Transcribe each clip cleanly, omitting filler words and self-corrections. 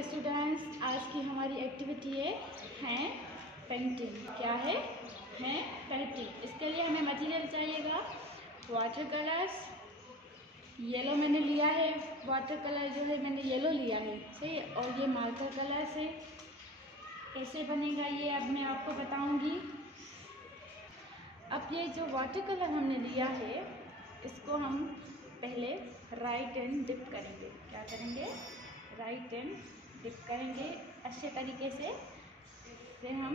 Dear students, आज की हमारी एक्टिविटी है हैंड पेंटिंग। क्या है? Hand painting. इसके लिए हमें मटेरियल चाहिएगा वाटर कलर्स। येलो मैंने लिया है, वाटर कलर जो है मैंने येलो लिया है, सही। और ये मार्कर कलर से कैसे बनेगा ये अब मैं आपको बताऊंगी। अब ये जो वाटर कलर हमने लिया है इसको हम पहले राइट एंड डिप करेंगे। क्या करेंगे? राइट एंड डिप करेंगे अच्छे तरीके से। फिर हम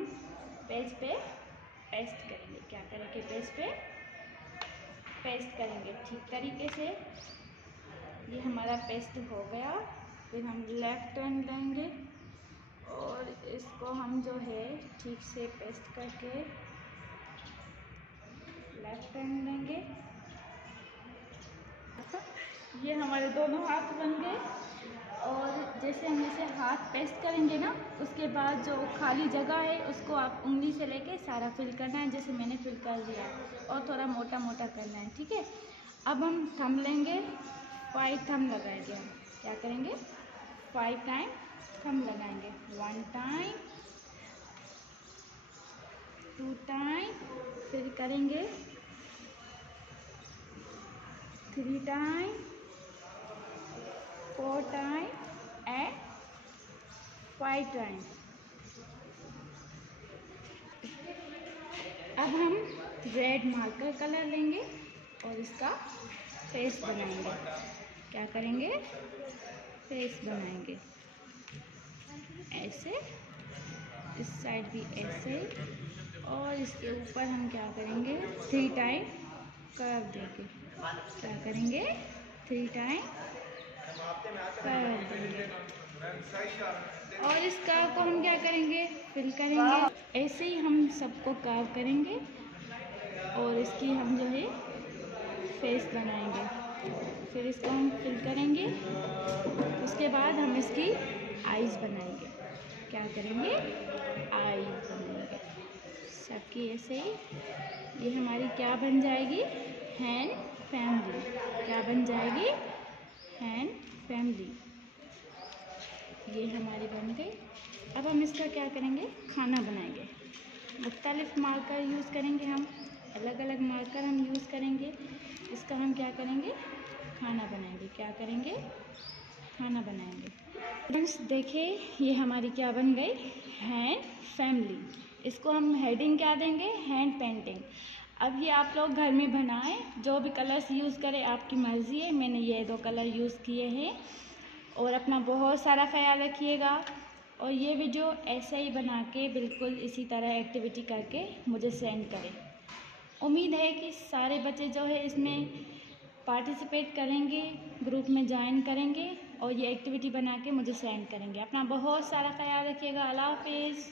पेज पे पेस्ट करेंगे। क्या करेंगे? पेज पे पेस्ट करेंगे ठीक तरीके से। ये हमारा पेस्ट हो गया। फिर हम लेफ्ट हैंड लेंगे और इसको हम जो है ठीक से पेस्ट करके लेफ्ट हैंड लेंगे। ये हमारे दोनों हाथ बन गए। और जैसे हम इसे हाथ पेस्ट करेंगे ना, उसके बाद जो खाली जगह है उसको आप उंगली से लेके सारा फिल करना है, जैसे मैंने फिल कर दिया। और थोड़ा मोटा मोटा करना है, ठीक है। अब हम थंब लेंगे, 5 थंब लगाएंगे हम। क्या करेंगे? 5 टाइम थंब लगाएंगे। 1 टाइम, 2 टाइम, फिर करेंगे 3 टाइम, 4 टाइम एंड 5 टाइम। अब हम रेड मार्कर कलर लेंगे और इसका फेस बनाएंगे। क्या करेंगे? फेस बनाएंगे ऐसे, इस साइड भी ऐसे। और इसके ऊपर हम क्या करेंगे? 3 टाइम कर देंगे। क्या करेंगे? 3 टाइम कर देंगे। और इस कर्व को हम क्या करेंगे? फिल करेंगे। ऐसे ही हम सबको कर्व करेंगे और इसकी हम जो है फेस बनाएंगे। फिर इसको हम फिल करेंगे। उसके बाद हम इसकी आईज बनाएंगे। क्या करेंगे? आईज बनाएंगे सबकी ऐसे ही। ये हमारी क्या बन जाएगी? Hand family. क्या बन जाएगी? Hand family. ये हमारी बन गई। अब हम इसका क्या करेंगे? खाना बनाएंगे। मुख्तलिफ मार्कर यूज़ करेंगे हम, अलग अलग मार्कर हम यूज़ करेंगे। इसका हम क्या करेंगे? खाना बनाएंगे। क्या करेंगे? खाना बनाएंगे। फ्रेंड्स देखिए, ये हमारी क्या बन गई? Hand family. इसको हम हेडिंग क्या देंगे? Hand painting. अब ये आप लोग घर में बनाएं, जो भी कलर्स यूज़ करें आपकी मर्ज़ी है। मैंने ये 2 कलर यूज़ किए हैं। और अपना बहुत सारा ख्याल रखिएगा। और ये वीडियो ऐसे ही बना के बिल्कुल इसी तरह एक्टिविटी करके मुझे सेंड करें। उम्मीद है कि सारे बच्चे जो है इसमें पार्टिसिपेट करेंगे, ग्रुप में ज्वाइन करेंगे और ये एक्टिविटी बना के मुझे सेंड करेंगे। अपना बहुत सारा ख्याल रखिएगा। अल्लाह हाफिज़।